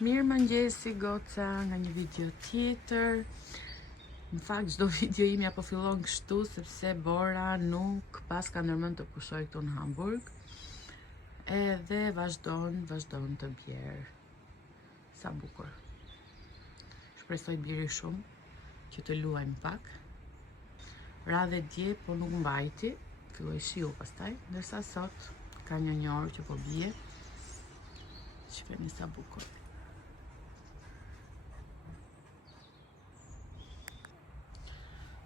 Mirë mëngjesi goca nga një video tjetër. Në fakt çdo video imi apo fillon kështu sepse Bora nuk pas ka ndërmend të pushoj këtu në Hamburg. Edhe vazhdon të bjerë. Sa bukur. Shpresoj bjeri shumë që të luajmë pak. Ra dhe dje po nuk mbajti, filloi shiu pastaj, ndërsa sot ka një orë që po bie. Shikoni sa bukur.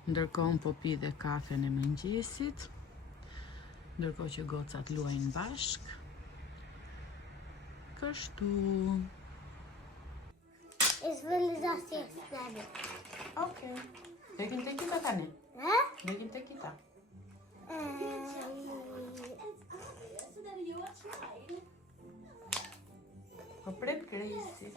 Ndërkohë po pi dhe kafen e mëngjesit, ndërkohë që gocat luajnë bashk. Kështu. Ich will das jetzt nehmen. Okay. Lekin te kita tani? Hä? Lekin te kita. Po pret Gracie.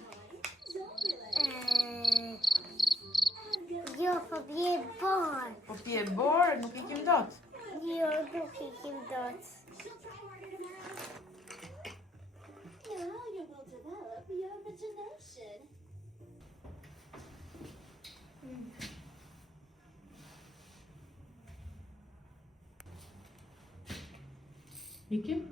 Jo, po bje bor. Po pje borë, nuk ikim dot. Jo, nuk ikim dot. Ikim?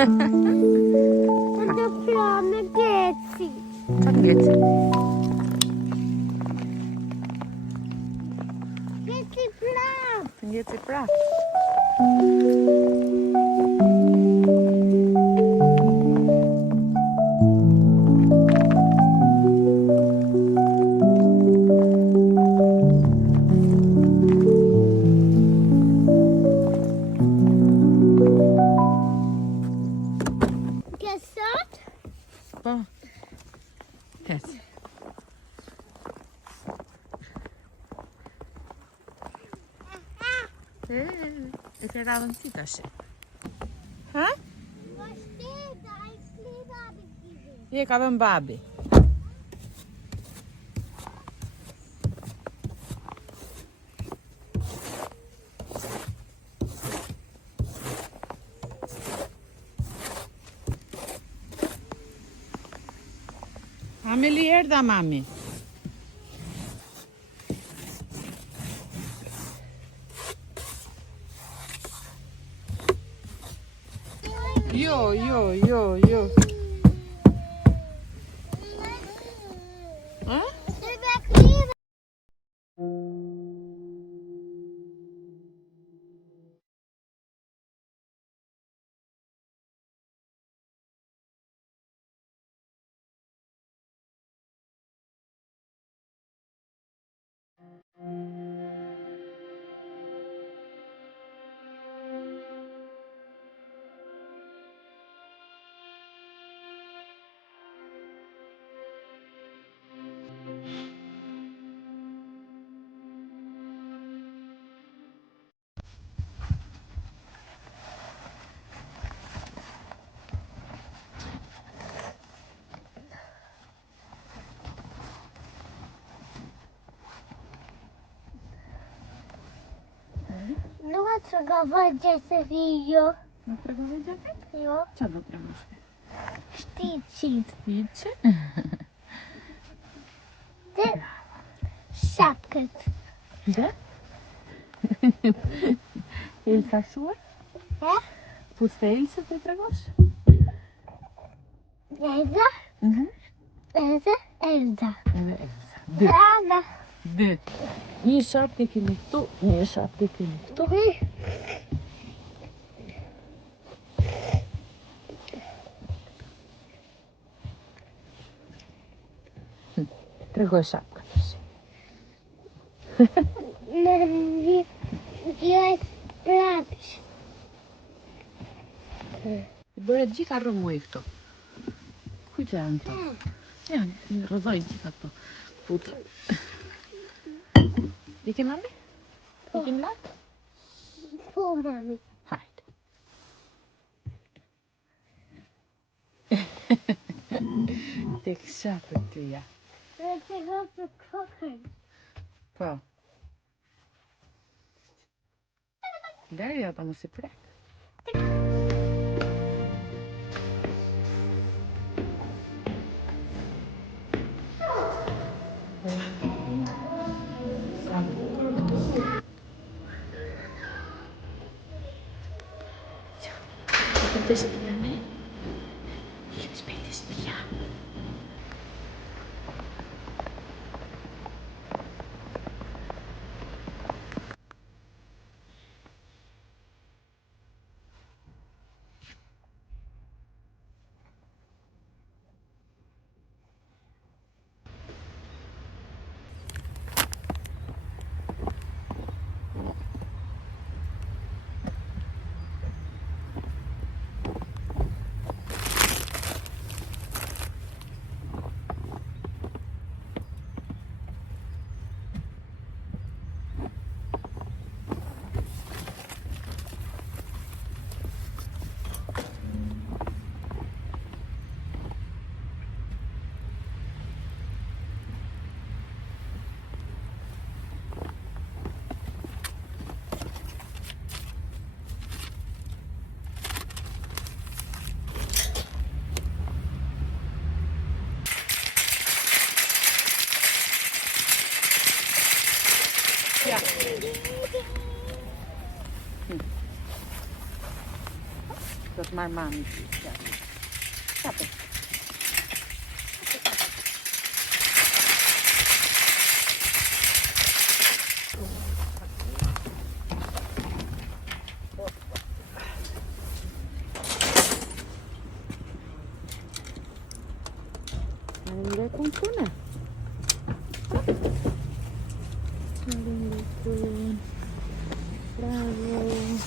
Und der Plane geht sie. Çak geç. Geht sie plan. Gjeci pra. Gesagt? Po. Ec. E ke radhën ti tash. Ha? Was steht da? Ein Kleber habe ich gesehen. Je ka vën babi. Ameli erdha mami. Jo. të tregova gjithë video. Më tregove gjatë? Jo, Çfarë do tregosh? shticin. Hiçe? Dhe shapkët. Dhe? Elsa shuar? E? Fuste Elsa të tregosh? Elza, Mhm. Elza, Elza. Edhe Elsa. Dy. Brava. Dy. Një shapkë kemi këtu, një shapkë kemi këtu. Tregoj shapkën tash. Në vjetë prapish. Bëre gjitha rrëmuj këtu. Kujtë janë këto? Janë, rrëzoj gjitha këto. Putra. Ikim mami? Ikim lartë? Po, mami. Hajde. Tek shapët tuja. Dhe të gëpë kokën. Po. Lërja ata mos i prek. Të shtëpia me? Jemi shpejt të shtëpia. Ja. Do të marr mami ti. Ja. Kape. Andaj cum sună? Bravo!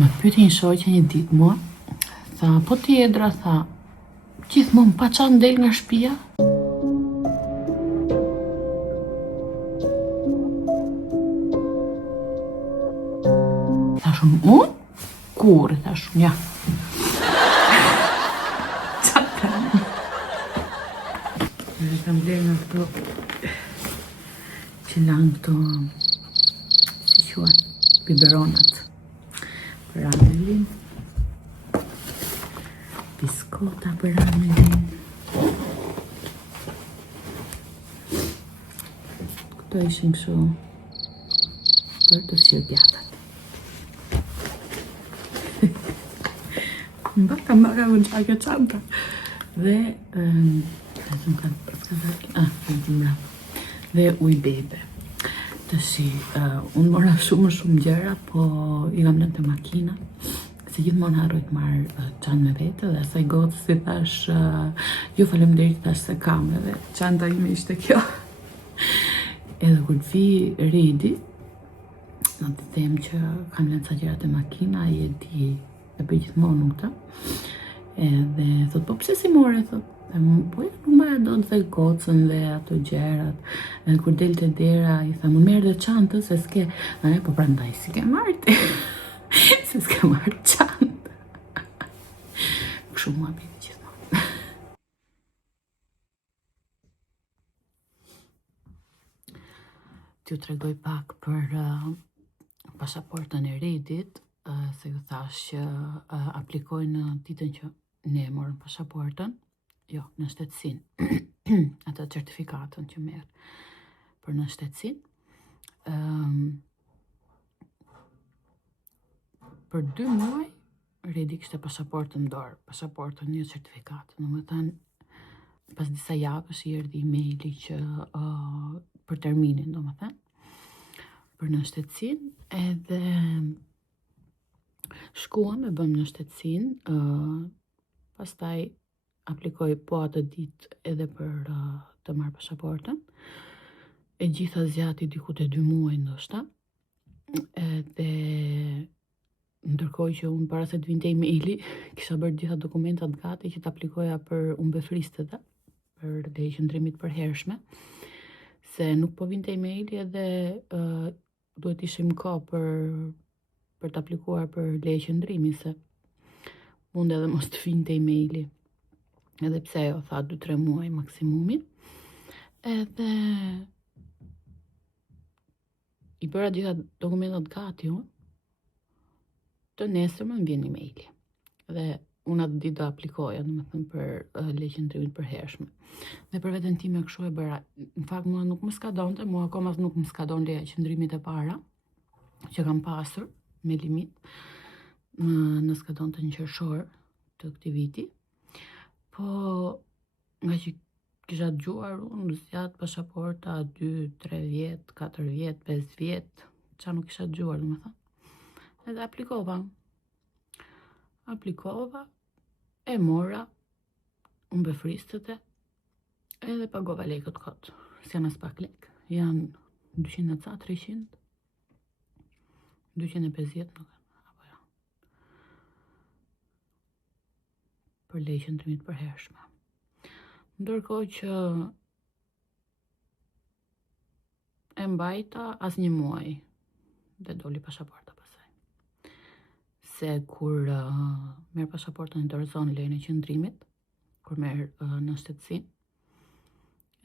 Më pyeti një shoqe një ditë mua, tha, po ti Edra, tha, gjithmonë pa çan del nga shtëpia? Thashun, unë? Kur, thashun, ja. Dhe kam bler nga këto që lanë këto, si quhen, biberonat. Për Amelin. Biskota për Amelin. Këto ishin kështu për të sjell djathtat. Mbaka unë qaka qanta. Dhe, dhe uj bebe. Të si, unë mora shumë gjëra, po i kam lënë të makina, se gjithmonë harroj të marr çantë me vete dhe asaj gocës si thash, jo faleminderit, thash se kam edhe çanta ime ishte kjo. Edhe kur të vi Redi, do të them që kam lënë ca gjëra te makina, ai e di, e bëj gjithmonë këtë. Edhe thot, po pse si more, thot, po ja nuk marrë do të dhe gocën dhe ato gjerat. Edhe kur del të dera, i tha, më merë dhe çantën, se s'ke, po prandaj si ke marrë ti, se s'ke marrë çantë. shumë mua bini gjithmonë. T'ju tregoj pak për pasaportën e Redit, se ju thash që aplikoj në ditën që ne morëm pasaportën, jo, në shtetësinë, atë certifikatën që merr për në shtetësinë. Për 2 muaj, Redi kishte pasaportën në dorë, pasaportën një certifikatën. Domethënë, pas disa javësh i erdhi emaili që për terminin, domethënë, për në shtetësinë, edhe shkuam e bëm në shtetësinë, pastaj aplikoj po atë ditë edhe për të marrë pasaportën. E gjitha zjati diku te 2 muaj ndoshta. Edhe ndërkohë që unë para se të vinte emaili, kisha bërë gjitha dokumentat gati që të aplikoja për humbefristeve, për leje qëndrimit përhershme, se nuk po vinte emaili edhe duhet ishim kohë për të aplikuar për leje qëndrimi, se mund edhe mos të vinte emaili. Edhe pse jo tha 2-3 muaj maksimumi. Edhe i bëra gjitha dokumentat gati unë. Të nesërmen më vjen emaili. Dhe unë atë ditë do aplikoja, domethënë për leje qëndrimit përhershme. Dhe për veten time kështu e bëra. Në fakt mua nuk më skadonte, mua akoma nuk më skadon leja qëndrimit e para, që kam pasur me limit. Në skadonte në qershor të këtij viti. Po nga që kisha dëgjuar unë zgjat pasaporta 2-3 vjet, 4 vjet, 5 vjet, ça nuk kisha dëgjuar domethënë. Edhe aplikova, e mora humbefristete, edhe pagova lekët kot. S'janë as pak lek, janë 200 e ca, 300, 250 nuk apo jo. Për leje qëndrimit përhershme. Ndërkohë që e mbajta as 1 muaj dhe doli pasaporta. Se kur merr pasaportën i dorëzon lejen e qëndrimit, kur merr në shtetësinë,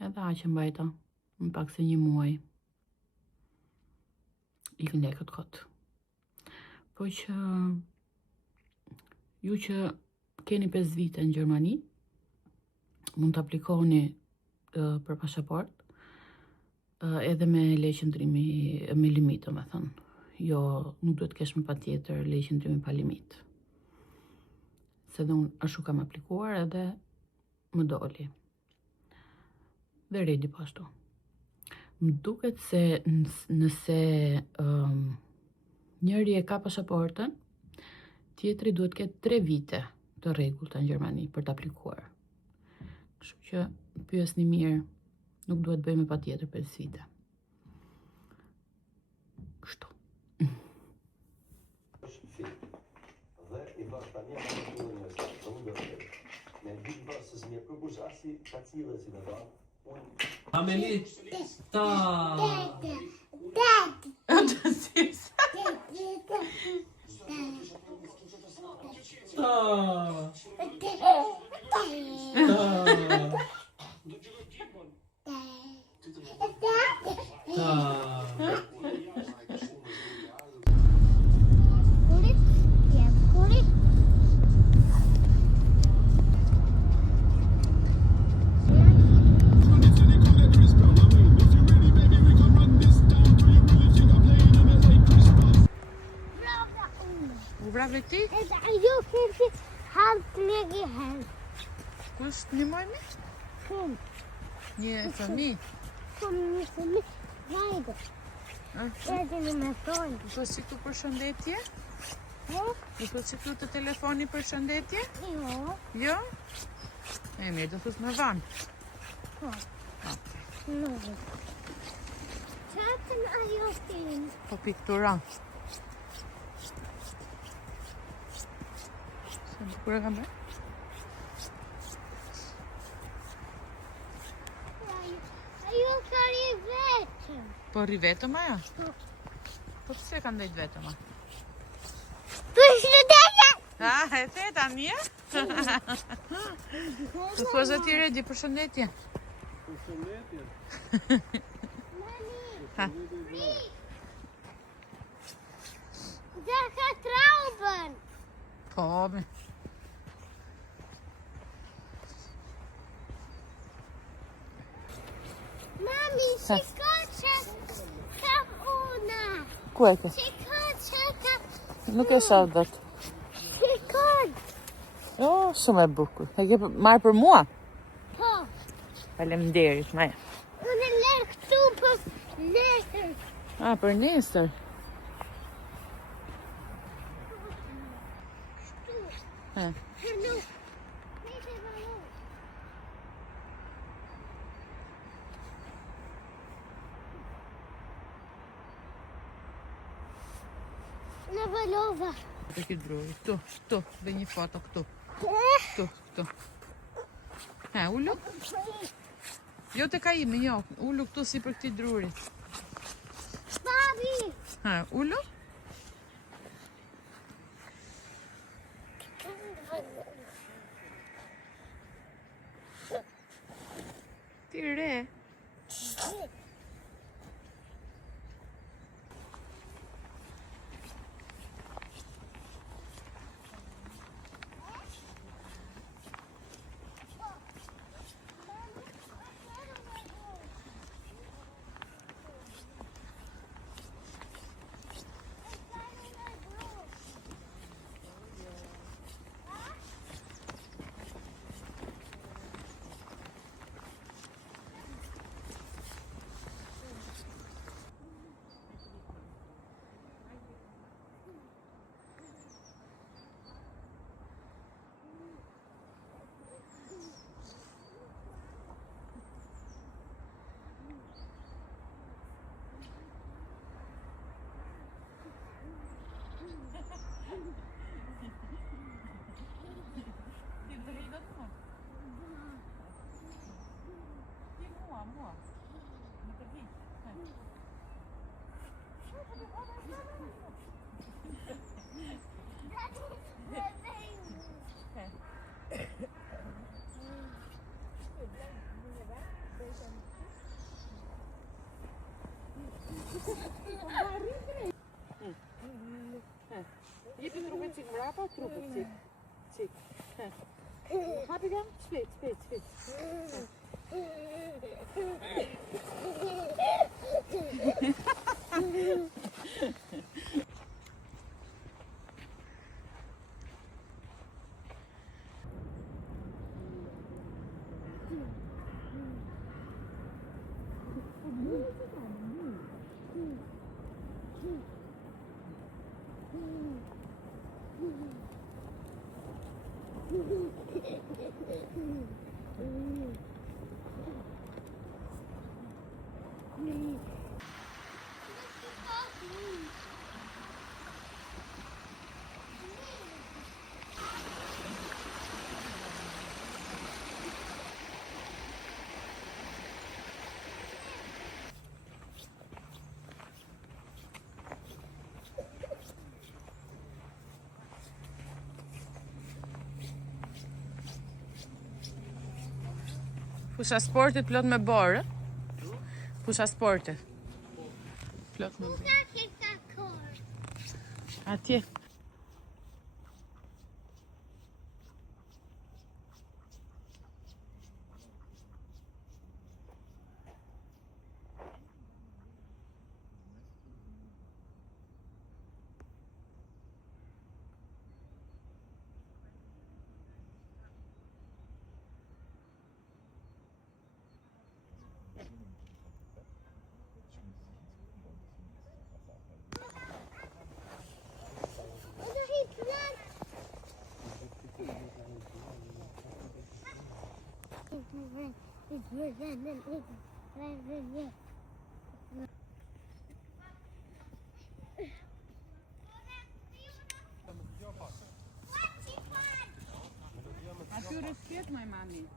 edhe aq e mbajta, më pak se 1 muaj, ikën lekët kot. Po që ju që keni 5 vite në Gjermani, mund të aplikoni për pasaport, edhe me leje qëndrimi me limit, domethënë. Jo, nuk duhet kesh më patjetër leje qëndrimi pa limit. Se dhe unë ashtu kam aplikuar edhe më doli. Dhe Redi po ashtu. Më duket se nëse njëri e ka pasaportën, tjetri duhet ketë 3 vite të rregullta në Gjermani për të aplikuar. Kështu që pyesni mirë, nuk duhet bëjmë patjetër 5 vite. Kështu. Dhe i thash tani në universitet, të unë dërë. Me ditë bërë se mi e propozasi ka cilë si në ta. Ameli, ta. Bravo ti? Io perché haltlegi hen. Kusht një muaj mi? Kom. Një fëmi? Kom një fëmi. Vajde. Edhe në me thonë. Po si tu përshëndetje? Po? Po si tu të telefoni përshëndetje? Jo. Jo? E mirë, do thus me vanë. Po. Nuk. Qatën ajo tim. Po piktura. Kur e kam bërë? Ajo ka ri vetëm. Po rri vetëm ajo? Po pse ka ndajt vetëm a? Përshëndetje! E the tani e? Të thua zë ti Redi, përshëndetje. Përshëndetje. Dhe ka traubën. Po, me. Mami, shiko që kam una. Ku e ke? Shiko që kam... Nuk e shoh dot. Shiko. Oh, shumë e bukur. E ke marrë për mua? Po. Faleminderit, Maja. Unë lërë këtu për nesër. Për nesër. Këtu. Hërnu. Nese valon. Në valova. Të ki druri. Këtu. Dhe një foto këtu. Këtu. Ullu? Jo të ka imi, jo. Ullu këtu si për këti druri. Babi. Ullu? Ti re. Jepi trupin cik mrapa, trupin cik. Hapi ga? Shpejt. Fusha sportit plot me borë. Fusha sportit. Plot me borë. Nga këta korë. Atje. Aty respekt, my mami.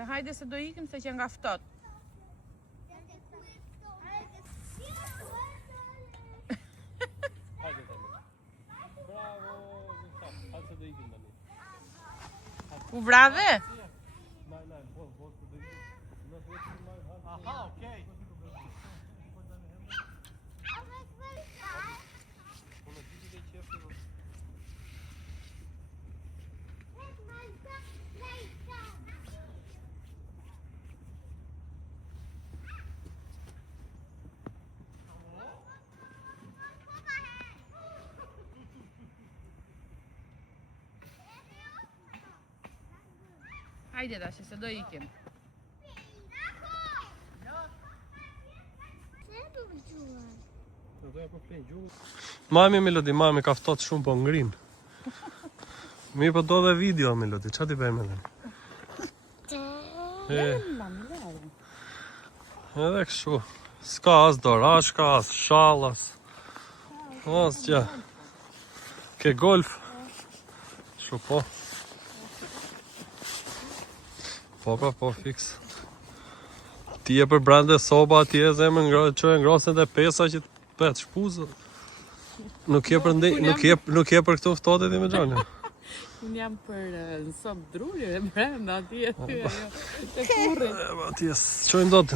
Edhe hajde se do ikim se që nga ftot. Hajde tani. Bravo, Zufat. Hajde se do ikim tani. U vrave? Nej, bol të do ikim. Aha, okej. Unë di që qefi. Hajde tash se do ikim. Mami Melodi, mami ka ftohtë shumë po ngrin. Mi po do dhe video Melodi, ç'a ti bëjmë edhe? Edhe kështu. S'ka as dorashka, as shallas. As gjë. Ke golf. Shu po. Po, fix. Ti e për brande soba, ti e zemë ngrosën dhe pesa që të pet shpuzë. Nuk je për për këtu ftohtë ti me Xhonin. Unë jam për në sob druri e brenda, ti e ty ajo. Te kurri. Ti e çojmë dot.